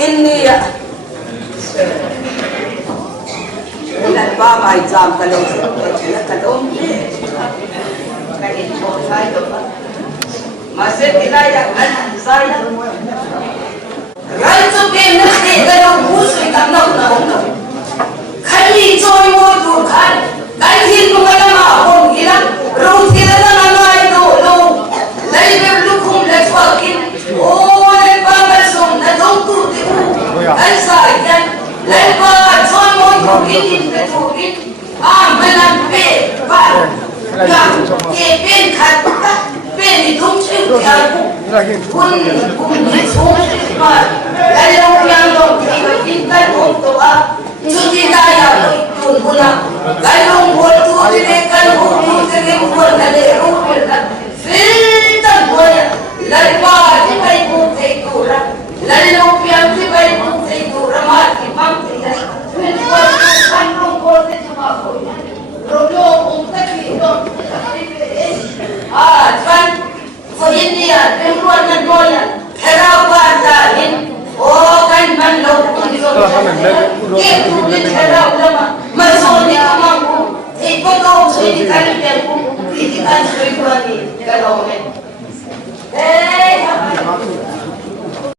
إني إن البابا يجام كلام كلام masih tidak ya kan saya rancu penasi dalam musuh tanam tanam kali joy mau turkan kali itu malam aku hilang roh tidak nama itu lo lagi berlukum lepakin oh lepas som datang tu itu asal kan lepas joy mau turkin turkin malam pe bar yang kepen kataเป็นทุ่งชื่อการคุณไม่ชมมาแล้วยังลงที่ไปกินกันของตัวจุดที่ได้ยังคุณคุณนะการลงบนตัวที่เด็กกันของตัวที่เด็กคนนั่นเองรู้เป็นกันฟิลตั้งหัวแล้วป้าที่ไปพุ่งใส่ตัวละแล้วลงเพียงที่ไปพุ่งใส่ตัวละมาที่มั่งที่ไหนเป็นคนการลงบนที่จะมาคุยเราโยกองค์ตะกี้โดนท่านคนอินเดียเป็นคนนั้นด้วยแค่เราบ้านจะเห็นโอ้กันมันลงทุนที่สุดเก็บทุนแค่เราแล้วมาสอนที่มั่งกูที่พวกเราช่วยกันเป็นกูที่กันช่วยคนนี้ก็ลงเลยเฮ้ย